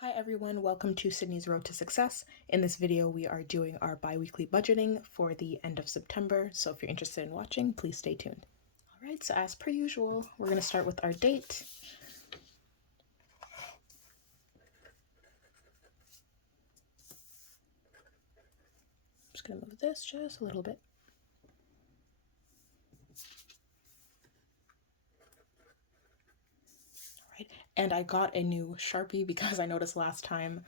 Hi everyone, welcome to Sydney's Road to Success. In this video, we are doing our bi-weekly budgeting for the end of September. So if you're interested in watching, please stay tuned. All right, so as per usual, we're going to start with our date. I'm just going to move this just a little bit. And I got a new Sharpie because I noticed last time,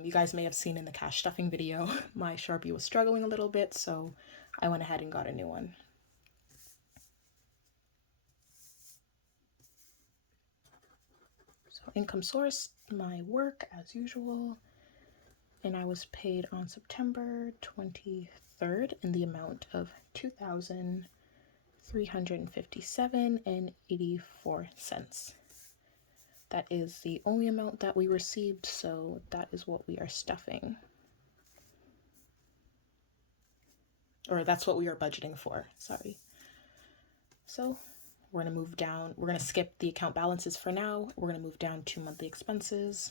you guys may have seen in the cash stuffing video, my Sharpie was struggling a little bit, so I went ahead and got a new one. So income source, my work as usual, and I was paid on September 23rd in the amount of $2,357.84. That is the only amount that we received, so that is what we are stuffing. Or that's what we are budgeting for, sorry. So we're gonna move down, we're gonna skip the account balances for now. We're gonna move down to monthly expenses.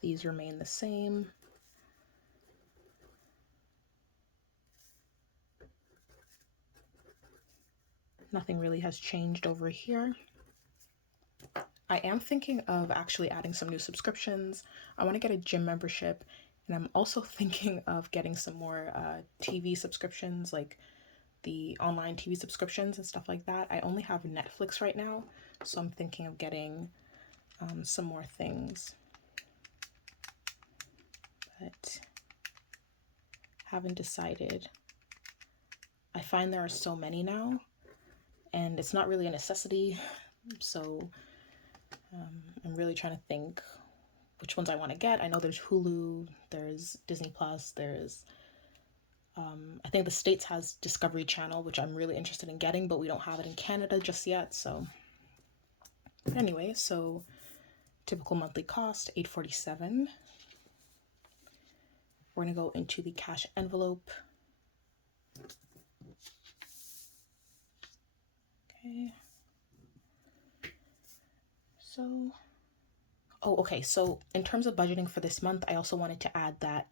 These remain the same. Nothing really has changed over here. I am thinking of actually adding some new subscriptions. I want to get a gym membership, and I'm also thinking of getting some more TV subscriptions, like the online TV subscriptions and stuff like that. I only have Netflix right now, so I'm thinking of getting some more things, but haven't decided. I find there are so many now, and it's not really a necessity, so I'm really trying to think which ones I want to get. I know there's Hulu, there's Disney Plus, there's I think the States has Discovery Channel, which I'm really interested in getting, but we don't have it in Canada just yet. So anyway, so typical monthly cost, $847. We're gonna go into the cash envelope. Okay. So, oh, okay. So in terms of budgeting for this month, I also wanted to add that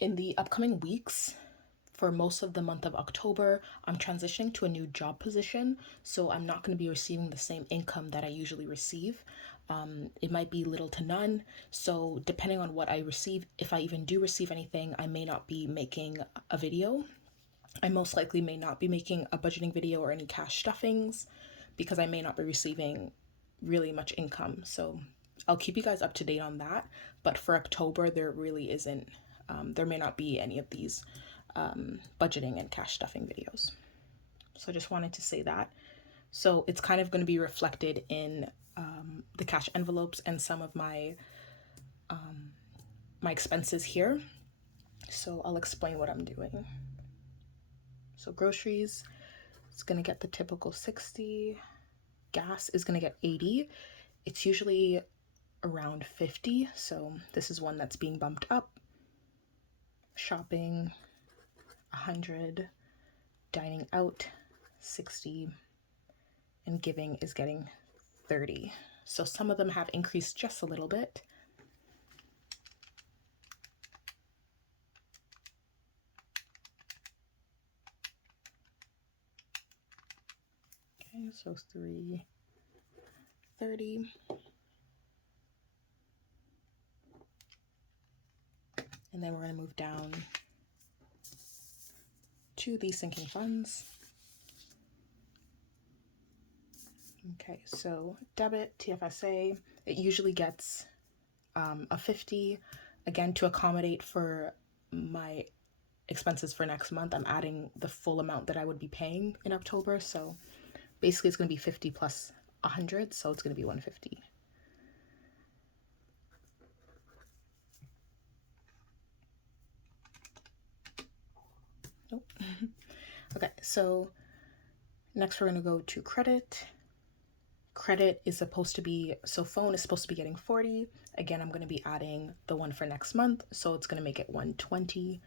in the upcoming weeks, for most of the month of October, I'm transitioning to a new job position, so I'm not going to be receiving the same income that I usually receive. It might be little to none, so depending on what I receive, if I even do receive anything, I may not be making a video. I most likely may not be making a budgeting video or any cash stuffings because I may not be receiving really much income. So I'll keep you guys up to date on that. But for October, there really isn't, there may not be any of these budgeting and cash stuffing videos. So I just wanted to say that. So it's kind of going to be reflected in the cash envelopes and some of my my expenses here. So I'll explain what I'm doing. So groceries, it's going to get the typical 60. Gas is going to get 80. It's usually around 50, so this is one that's being bumped up. Shopping, 100. Dining out, 60. And giving is getting 30. So some of them have increased just a little bit. Okay, so 330. And then we're going to move down to the sinking funds. Okay, so debit, TFSA, it usually gets a 50. Again, to accommodate for my expenses for next month, I'm adding the full amount that I would be paying in October. So basically it's going to be 50 plus 100, so it's going to be 150. Nope. Okay, so next we're going to go to credit. Credit is supposed to be, so phone is supposed to be getting 40. Again, I'm going to be adding the one for next month, so it's going to make it 120.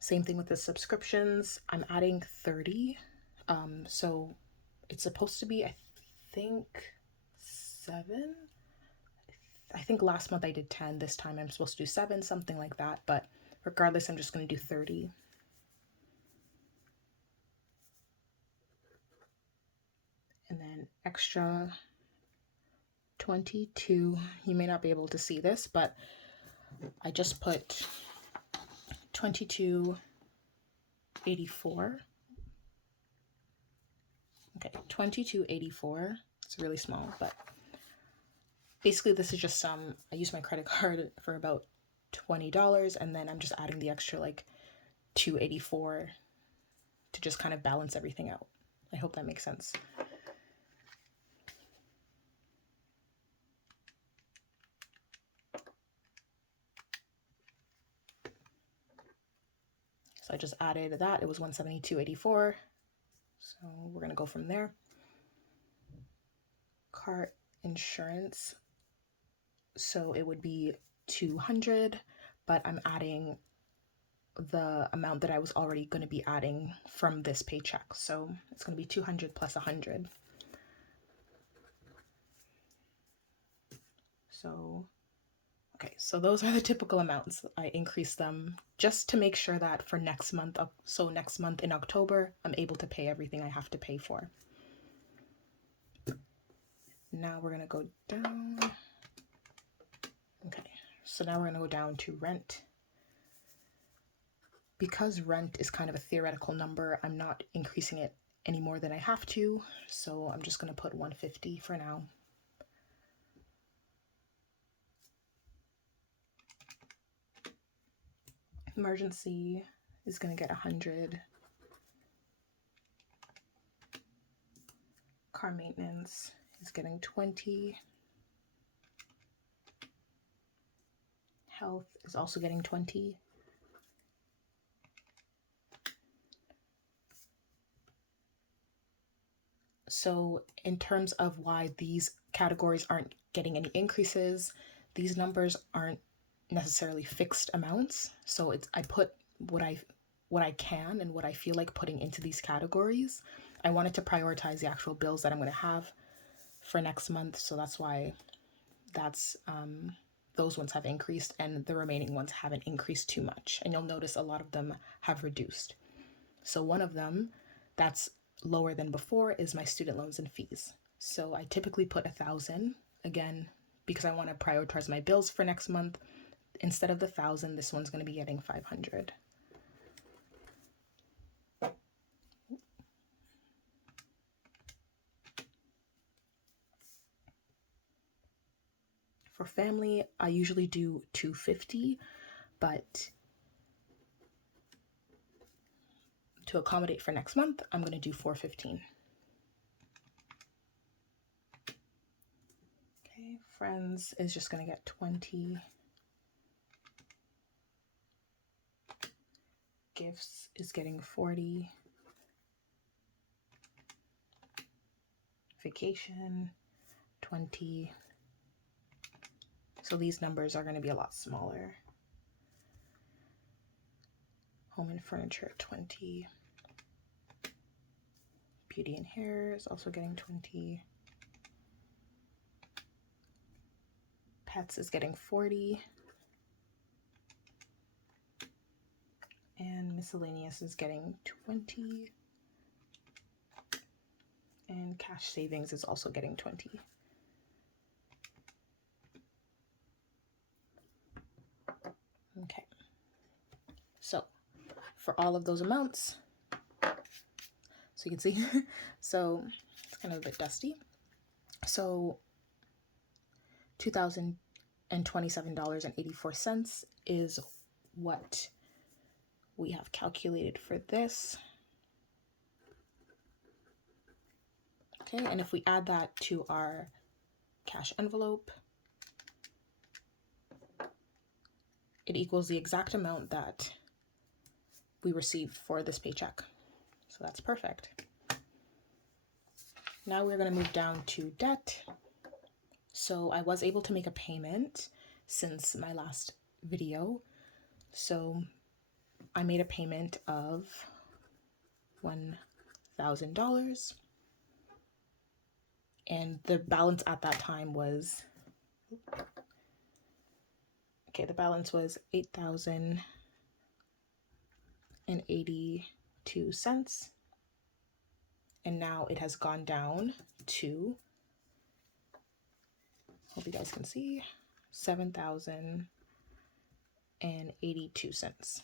Same thing with the subscriptions. I'm adding 30. So it's supposed to be, I think 7. I think last month I did 10. This time I'm supposed to do 7, something like that. But regardless, I'm just going to do 30. And then extra 22. You may not be able to see this, but I just put 22.84. Okay, 22.84. It's really small, but basically this is just I use my credit card for about $20, and then I'm just adding the extra like 284 to just kind of balance everything out. I hope that makes sense. So I just added that. It was 172.84. So we're going to go from there. Car insurance. So it would be 200, but I'm adding the amount that I was already going to be adding from this paycheck. So it's going to be 200 plus 100. So, okay, so those are the typical amounts. I increased them just to make sure that for next month, so next month in October, I'm able to pay everything I have to pay for. Now we're going to go down. Okay, so now we're going to go down to rent. Because rent is kind of a theoretical number, I'm not increasing it any more than I have to, so I'm just going to put 150 for now. Emergency is going to get 100. Car maintenance is getting 20. Health is also getting 20. So in terms of why these categories aren't getting any increases, these numbers aren't necessarily fixed amounts. So I put what I can and what I feel like putting into these categories. I wanted to prioritize the actual bills that I'm going to have for next month, so that's why those ones have increased and the remaining ones haven't increased too much. And you'll notice a lot of them have reduced. So one of them that's lower than before is my student loans and fees. So I typically put 1,000, again, because I want to prioritize my bills for next month. Instead of the 1,000, this one's going to be getting 500. For family, I usually do 250, but to accommodate for next month, I'm going to do 415. Okay, friends is just going to get 20. Gifts is getting 40. Vacation, 20. So these numbers are going to be a lot smaller. Home and furniture, 20. Beauty and hair is also getting 20. Pets is getting 40. And miscellaneous is getting 20. And cash savings is also getting 20. Okay. So for all of those amounts, so you can see, so it's kind of a bit dusty. So $2,027.84 is what we have calculated for this. Okay, and if we add that to our cash envelope, it equals the exact amount that we received for this paycheck. So that's perfect. Now we're going to move down to debt. So I was able to make a payment since my last video. So I made a payment of $1,000. And the balance at that time was, okay, the balance was $8,082. And now it has gone down to, hope you guys can see, $7,082.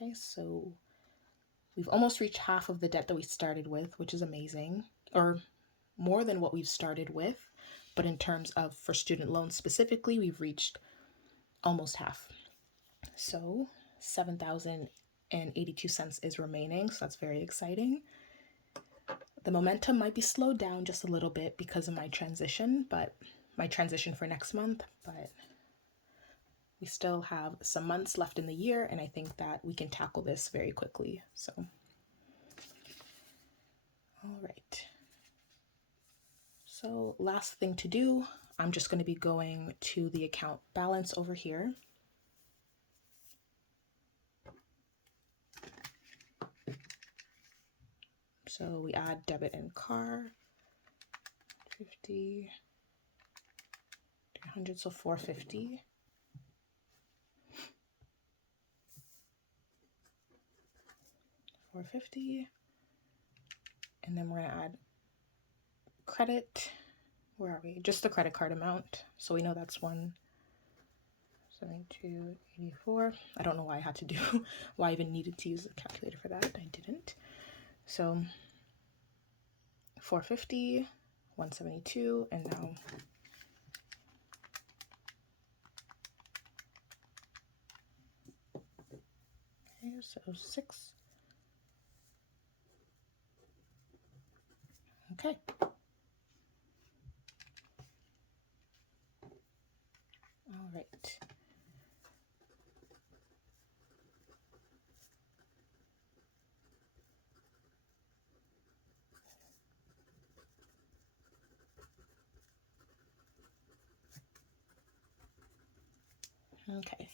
Okay, so we've almost reached half of the debt that we started with, which is amazing, or more than what we've started with. But in terms of for student loans specifically, we've reached almost half. So $7,082 is remaining. So that's very exciting. The momentum might be slowed down just a little bit because of my transition for next month, but we still have some months left in the year, and I think that we can tackle this very quickly. So, all right. So last thing to do, I'm just going to be going to the account balance over here. So we add debit and car, 50, 300, so 450. And then we're gonna add credit. Where are we? Just the credit card amount. So we know that's 172.84. I don't know why I had to do, why I even needed to use a calculator for that. I didn't. So 450, 172, and now okay, so 6. Okay. All right. Okay.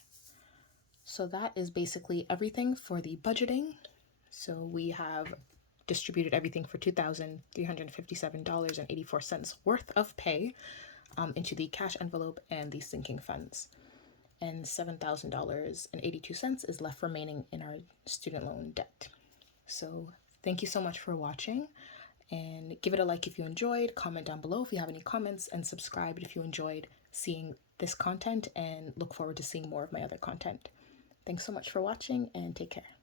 So that is basically everything for the budgeting. So we have distributed everything for $2,357.84 worth of pay into the cash envelope and the sinking funds. And $7,082 is left remaining in our student loan debt. So thank you so much for watching, and give it a like if you enjoyed, comment down below if you have any comments, and subscribe if you enjoyed seeing this content, and look forward to seeing more of my other content. Thanks so much for watching, and take care.